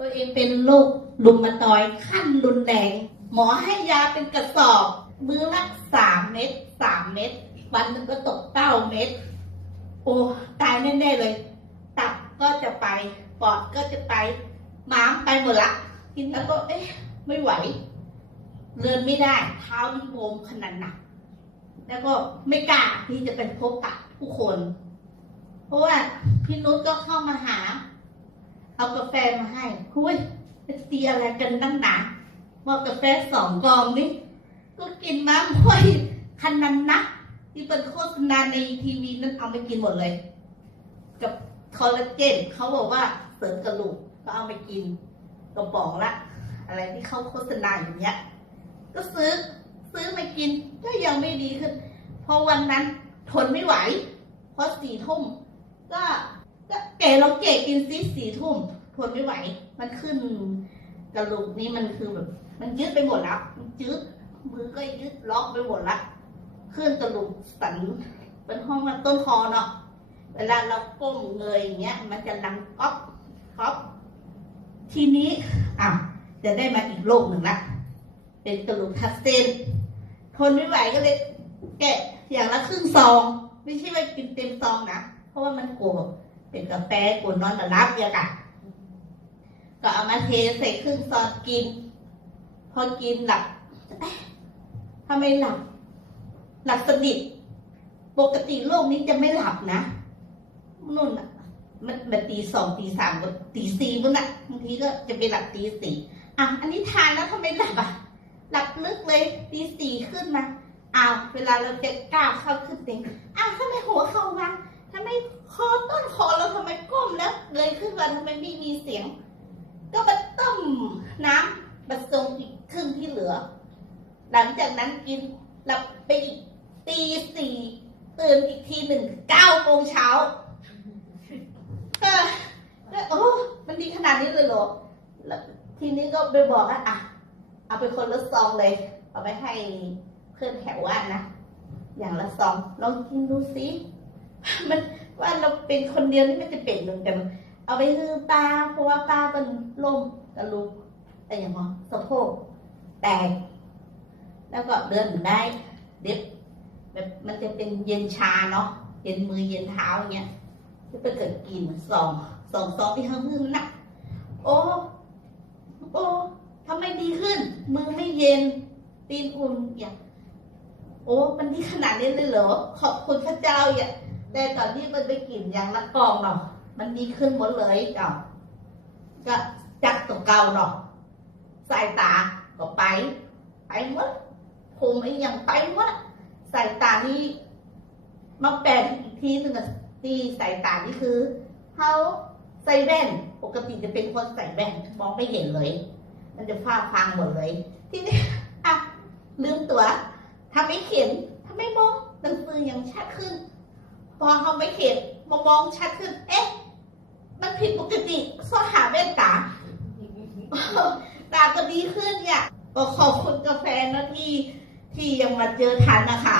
ตัวเองเป็นโรคลุมมาตอยขั้นรุนแรงหมอให้ยาเป็นกระสอบ มือละสามเม็ดสามเม็ดวันหนึ่งก็ตกเก้าเม็ดโอ้ตายแน่ๆเลย ตับก็จะไปปอดก็จะไปม้ามไปหมดละกินแล้วก็เอ๊ะไม่ไหวเดินไม่ได้เท้านี่บวมขนาดหนัก แล้วก็ไม่กล้าที่จะไปพบปะผู้คน เพราะว่าพี่นุชก็เข้ามาหา เอากาแฟมาให้คุยจะตีอะไรกันตั้งหนาว่ากาแฟสองกองนี่ก็กินมาค่อยคันนั้นนะที่เป็นโฆษณาในทีวีนั้นเอาไปกินหมดเลย กับคอลลาเจนเขาบอกว่าเสริมกระดูกก็เอาไปกินกระป๋องละ อะไรที่เขาโฆษณาอย่างเงี้ย ก็ซื้อซื้อมากินก็ยังไม่ดีขึ้นพอวันนั้นทนไม่ไหวพราะสี่ทุ่มก็ เก็แกเราเกกินซิสี่ทุ่มทนไม่ไหว มันขึ้นกระดูกนี่มันคือแบบ มันยืดไปหมดแล้วมันยืดมือก็ยืดล็อกไปหมดละขึ้นกระดูกสันเป็นห้องมันต้นคอเนาะเวลาเราก้มเงยอย่างเงี้ย มันจะดังก๊อกก๊อกทีนี้อะจะได้มาอีกโรคหนึ่งละเป็นกระดูกทับเส้นทนไม่ไหวก็เลยแกะอย่างละครึ่งซอง ไม่ใช่ว่ากินเต็มซองนะ เพราะว่ามันโกรธ เป็นกาแฟกรธนอนกับรับเยอะกะก็เอามาเทใส่ครึ่งซองกิน พอกินหลับทำไมหลับ หลับสนิทปกติโรคนี้จะไม่หลับนะนุ่นอะมันมันตีสองตีสามตีสี่มันอะบางทีก็จะไปหลับตีสี่อะอันนี้ทานแล้วทำไมหลับอะหลับลึกเลยตีสี่ขึ้นมาอ้าวเวลาเราจะก้าวเข้าขึ้นเตียงอ้าวทำไมหัวเข้ามาทำไมคอ คอเราทำไมก้มแล้วเงยขึ้นมาทำไมไม่มีเสียง ก็มาต้มน้ำผสมอีกครึ่งที่เหลือ หลังจากนั้นกินหลับไปอีกตีสี่ตื่นอีกทีหนึ่งเก้าโมงเช้าเออโอ้มันดีขนาดนี้เลยเหรอแล้วทีนี้ก็ไปบอกว่าอะ เอาไปคนละซองเลย เอาไปให้เพื่อนแถวว่านนะ อย่างละซองลองกินดูสิมัน ว่าเราเป็นคนเดียวนี่ไม่จะเป็นหมือนกันเอาไปฮือปลาเพราะว่าปลาเป็นลมกระลูกแต่อย่างว่าสะโพกแตกแล้วก็เดินได้เด็บแบบมันจะเป็นเย็นชาเนาะเย็นมือเย็นเท้าอย่างเงี้ยจะไปเกิดกินสองสองซองที่ห้างขึ้นนะโอ้โอ้ทำไมดีขึ้น มือไม่เย็น ตีนอุ่นอย่างโอ้มันดีขนาดนี้เลยเหรอขอบคุณพระเจ้าอย่าง แต่ตอนที่มันไปกินอย่างละกองเนาะมันดีขึ้นหมดเลยเจ้าก็จากตัวเก่าเนาะสายตาก็ไป ไปหมดผมไอ้ยังไปหมดสายตานี่มาแปลอีกทีหนึงอะที่สายตานี่คือเขาใส่แว่นปกติจะเป็นคนใส่แว่นมองไม่เห็นเลย มันจะฟ้าฟังหมดเลย ทีนี้อะลืมตัวทำไม่เขียนทำไม่มองหนังสือยังชัดขึ้น พอเขาไม่เห็นมองมองชัดขึ้น เอ๊ะ มันผิดปกติซ่อหาแว่นตา ตาก็ดีขึ้นเนี่ย ก็ขอบคุณกาแฟนะที่ที่ยังมาเจอทันนะคะ